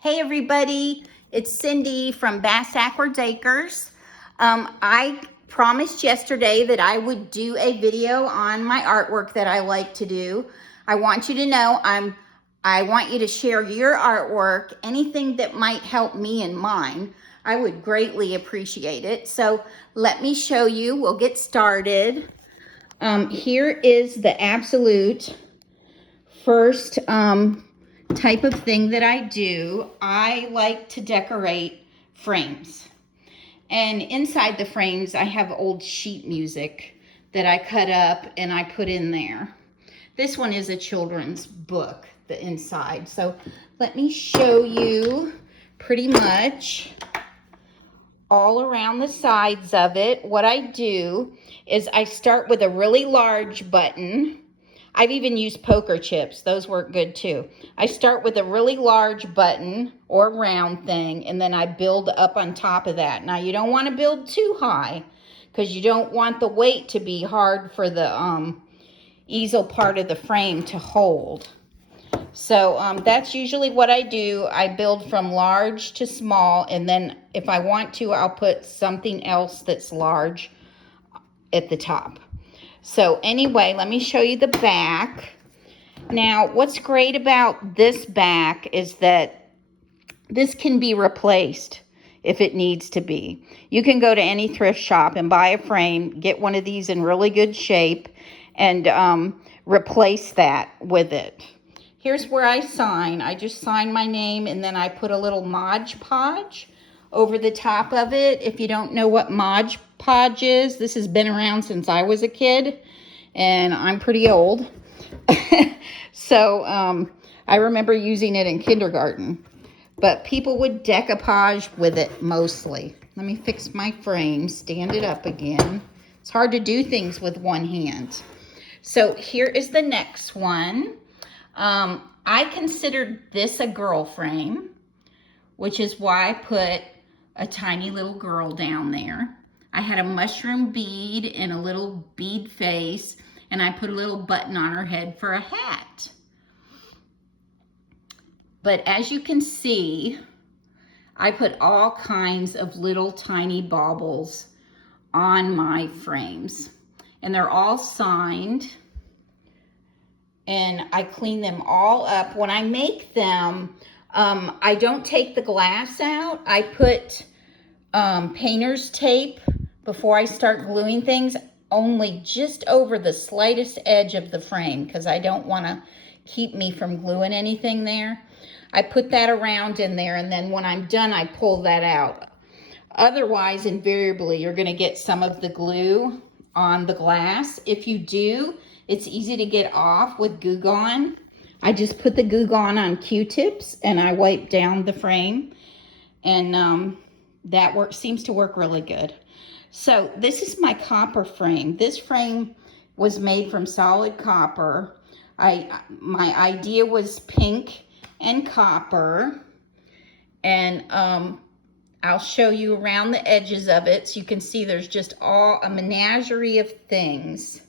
Hey everybody, it's Cindy from Bass Ackwards Acres. I promised yesterday that I would do a video on my artwork that I like to do. I want you to know I want you to share your artwork, anything that might help me and mine. I would greatly appreciate it. So let me show you, we'll get started. Here is the absolute first type of thing that I do. I like to decorate frames. And inside the frames, I have old sheet music that I cut up and I put in there. This one is a children's book, the inside. So let me show you pretty much all around the sides of it. What I do is I start with a really large button. I've even used poker chips. Those work good too. I start with a really large button or round thing, and then I build up on top of that. Now, you don't want to build too high because you don't want the weight to be hard for the easel part of the frame to hold. So that's usually what I do. I build from large to small, and then if I want to, I'll put something else that's large at the top. So anyway, let me show you the back. Now, what's great about this back is that this can be replaced if it needs to be. You can go to any thrift shop and buy a frame, get one of these in really good shape, and replace that with it. Here's where I sign. I just sign my name, and then I put a little Mod Podge over the top of it. If you don't know what Mod Podge is, this has been around since I was a kid, and I'm pretty old. So I remember using it in kindergarten, but people would decoupage with it mostly. Let me fix my frame, stand it up again. It's hard to do things with one hand. So here is the next one. I considered this a girl frame, which is why I put a tiny little girl down there. I had a mushroom bead and a little bead face, and I put a little button on her head for a hat. But as you can see, I put all kinds of little tiny baubles on my frames, and they're all signed, and I clean them all up. When I make them, I don't take the glass out. I put painter's tape before I start gluing things, only just over the slightest edge of the frame, because I don't want to keep me from gluing anything there. I put that around in there, and then when I'm done, I pull that out. Otherwise, invariably, you're going to get some of the glue on the glass. If you do, it's easy to get off with Goo Gone. I just put the Goo Gone on Q-tips, and I wipe down the frame, and that seems to work really good. So this is my copper frame. This frame was made from solid copper. My idea was pink and copper, and I'll show you around the edges of it so you can see there's just a menagerie of things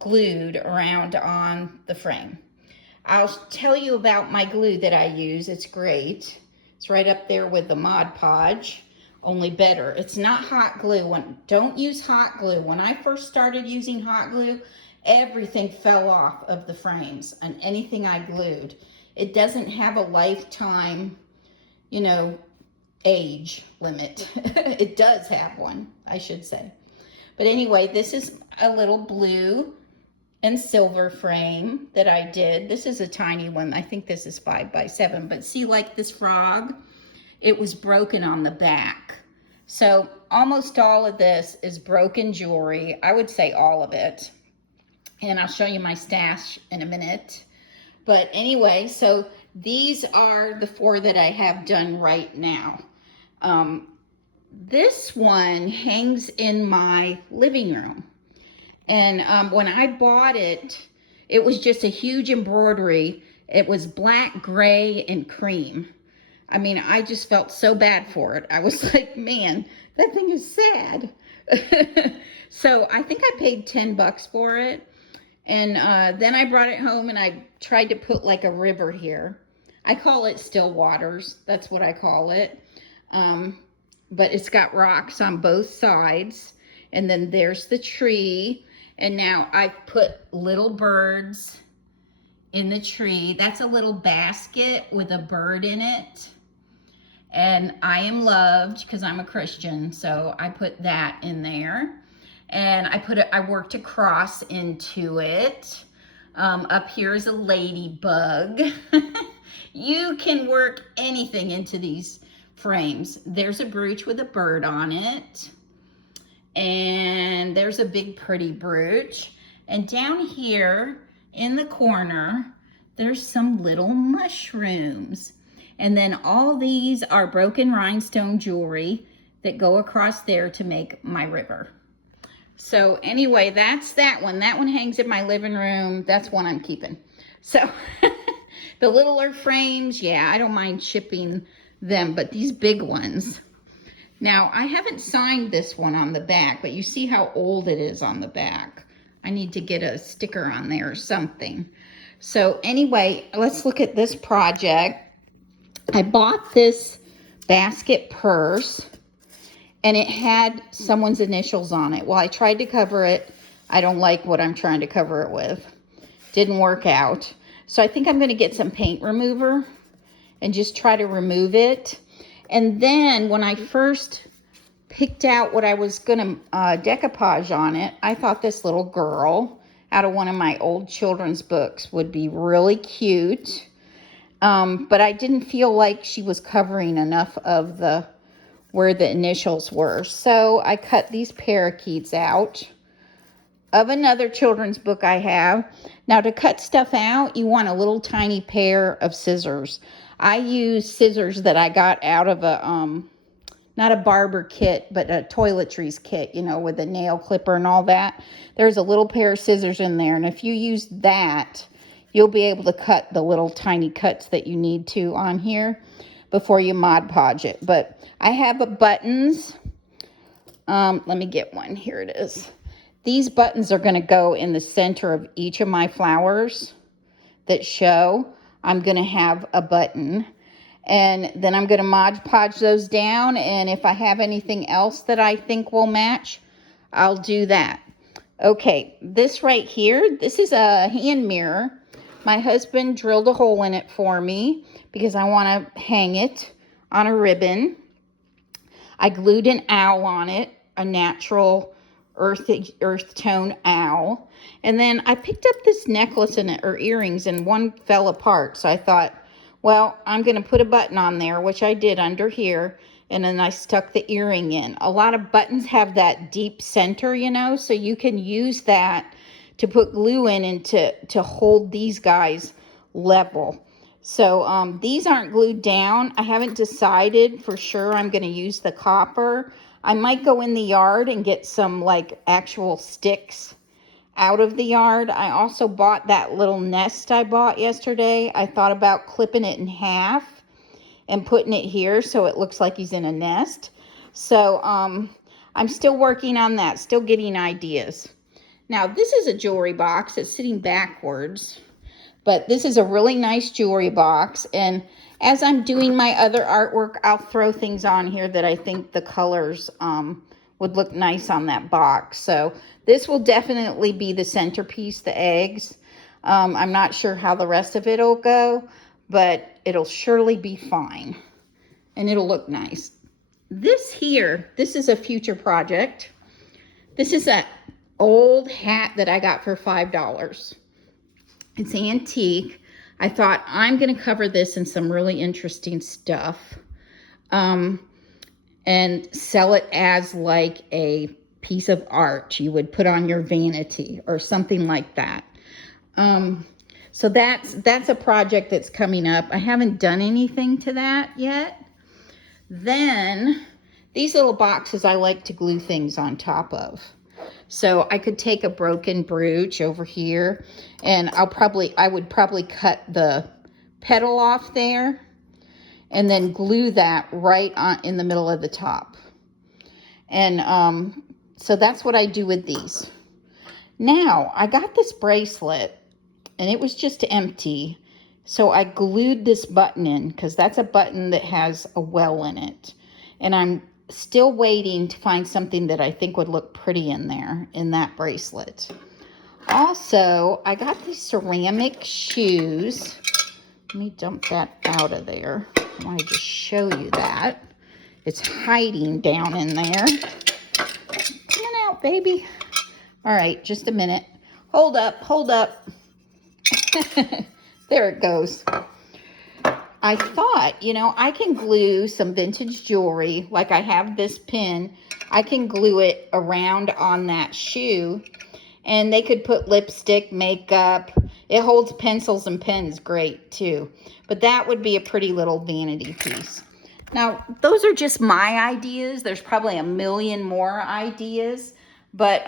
glued around on the frame. I'll tell you about my glue that I use. It's great. It's right up there with the Mod Podge, only better. It's not hot glue. Don't use hot glue. When I first started using hot glue, everything fell off of the frames and anything I glued. It doesn't have a lifetime, age limit. It does have one, I should say. But anyway, this is a little blue and silver frame that I did. This is a tiny one. I think this is 5x7, but see, like this frog, it was broken on the back. So almost all of this is broken jewelry. I would say all of it. And I'll show you my stash in a minute. But anyway, so these are the 4 that I have done right now. This one hangs in my living room. And when I bought it, it was just a huge embroidery. It was black, gray, and cream. I mean, I just felt so bad for it. I was like, man, that thing is sad. So I think I paid $10 for it. And then I brought it home and I tried to put like a river here. I call it still waters. That's what I call it. But it's got rocks on both sides. And then there's the tree. And now I've put little birds in the tree. That's a little basket with a bird in it. And I am loved because I'm a Christian. So I put that in there. And I worked a cross into it. Up here is a ladybug. You can work anything into these frames. There's a brooch with a bird on it. And there's a big pretty brooch. And down here in the corner, there's some little mushrooms. And then all these are broken rhinestone jewelry that go across there to make my river. So anyway, that's that one. That one hangs in my living room. That's one I'm keeping. So the littler frames, yeah, I don't mind shipping them, but these big ones. Now, I haven't signed this one on the back, but you see how old it is on the back. I need to get a sticker on there or something. So anyway, let's look at this project. I bought this basket purse, and it had someone's initials on it. Well, I tried to cover it. I don't like what I'm trying to cover it with. Didn't work out. So I think I'm going to get some paint remover and just try to remove it. And then when I first picked out what I was going to decoupage on it, I thought this little girl out of one of my old children's books would be really cute. But I didn't feel like she was covering enough of where the initials were. So I cut these parakeets out of another children's book I have. Now, to cut stuff out, you want a little tiny pair of scissors. I use scissors that I got out of a, not a barber kit, but a toiletries kit, you know, with a nail clipper and all that. There's a little pair of scissors in there. And if you use that, you'll be able to cut the little tiny cuts that you need to on here before you Mod Podge it. But I have buttons. Let me get one. Here it is. These buttons are going to go in the center of each of my flowers that show. I'm going to have a button. And then I'm going to Mod Podge those down. And if I have anything else that I think will match, I'll do that. Okay, this right here, this is a hand mirror. My husband drilled a hole in it for me because I want to hang it on a ribbon. I glued an owl on it, a natural earth tone owl. And then I picked up this necklace or earrings, and one fell apart. So I thought, well, I'm going to put a button on there, which I did under here. And then I stuck the earring in. A lot of buttons have that deep center, you know, so you can use that to put glue in and to hold these guys level. So these aren't glued down. I haven't decided for sure I'm going to use the copper. I might go in the yard and get some like actual sticks out of the yard. I also bought that little nest I bought yesterday. I thought about clipping it in half and putting it here so it looks like he's in a nest. So I'm still working on that, still getting ideas. Now this is a jewelry box. It's sitting backwards, but this is a really nice jewelry box. And as I'm doing my other artwork, I'll throw things on here that I think the colors would look nice on that box. So this will definitely be the centerpiece, the eggs. I'm not sure how the rest of it will go, but it'll surely be fine. And it'll look nice. This here, this is a future project. This is an old hat that I got for $5. It's antique. I thought I'm going to cover this in some really interesting stuff and sell it as like a piece of art you would put on your vanity or something like that. So that's a project that's coming up. I haven't done anything to that yet. Then these little boxes I like to glue things on top of. So I could take a broken brooch over here, and I would probably cut the petal off there and then glue that right on in the middle of the top. And so that's what I do with these. Now I got this bracelet, and it was just empty. So I glued this button in because that's a button that has a well in it. And I'm still waiting to find something that I think would look pretty in there, in that bracelet. Also, I got these ceramic shoes. Let me dump that out of there. I want to just show you that. It's hiding down in there. Come on out, baby. All right, just a minute. Hold up, hold up. There it goes. I thought, you know, I can glue some vintage jewelry, like I have this pin. I can glue it around on that shoe, and they could put lipstick, makeup. It holds pencils and pens great too. But that would be a pretty little vanity piece. Now, those are just my ideas. There's probably a million more ideas, but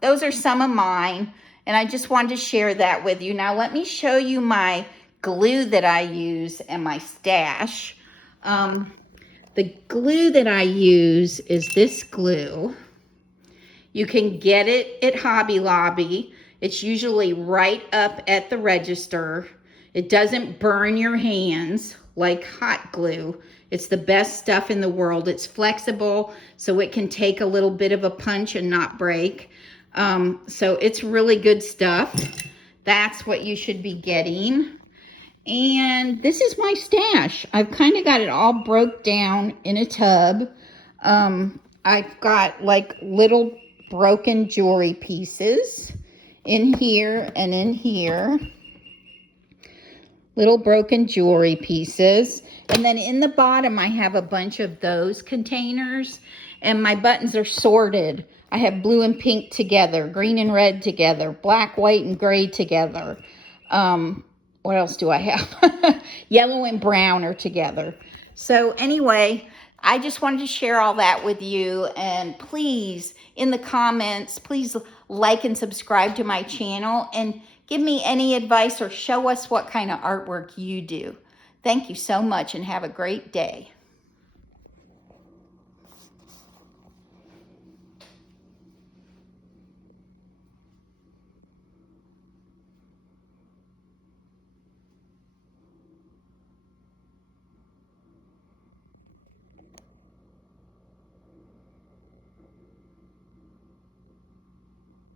those are some of mine, and I just wanted to share that with you. Now, let me show you my glue that I use and my stash. The glue that I use is this glue. You can get it at Hobby Lobby. It's usually right up at the register. It doesn't burn your hands like hot glue. It's the best stuff in the world. It's flexible, so it can take a little bit of a punch and not break. So it's really good stuff. That's what you should be getting. And this is my stash. I've kind of got it all broke down in a tub. I've got like little broken jewelry pieces in here and in here. Little broken jewelry pieces. And then in the bottom, I have a bunch of those containers. And my buttons are sorted. I have blue and pink together, green and red together, black, white, and gray together. What else do I have? Yellow and brown are together. So anyway, I just wanted to share all that with you. And please, in the comments, please like and subscribe to my channel. And give me any advice or show us what kind of artwork you do. Thank you so much and have a great day.